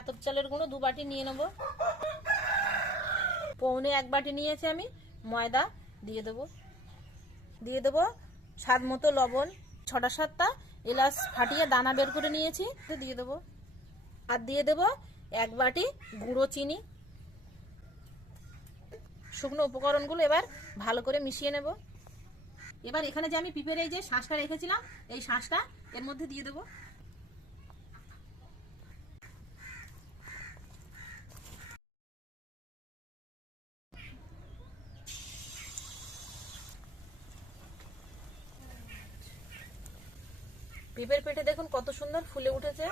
আতপ চালের গুঁড়ো 2 বাটি নিয়ে নেব। পৌনে 1 বাটি নিয়েছি আমি ময়দা, দিয়ে দেবো। দিয়ে দেবো স্বাদ মতো লবণ, 6টা-7টা এলাচ ফাটিয়ে দানা বের করে নিয়েছি, দিয়ে দেবো। আর দিয়ে দেবো 1 বাটি গুঁড়ো চিনি। শুকনো উপকরণগুলো এবার ভালো করে মিশিয়ে নেব। এবার এখানে যে আমি পিঁপের এই যে শাঁসটা রেখেছিলাম, এই শাঁসটা এর মধ্যে দিয়ে দেবো। পেঁপের পেটে দেখুন কত সুন্দর ফুলে উঠেছে।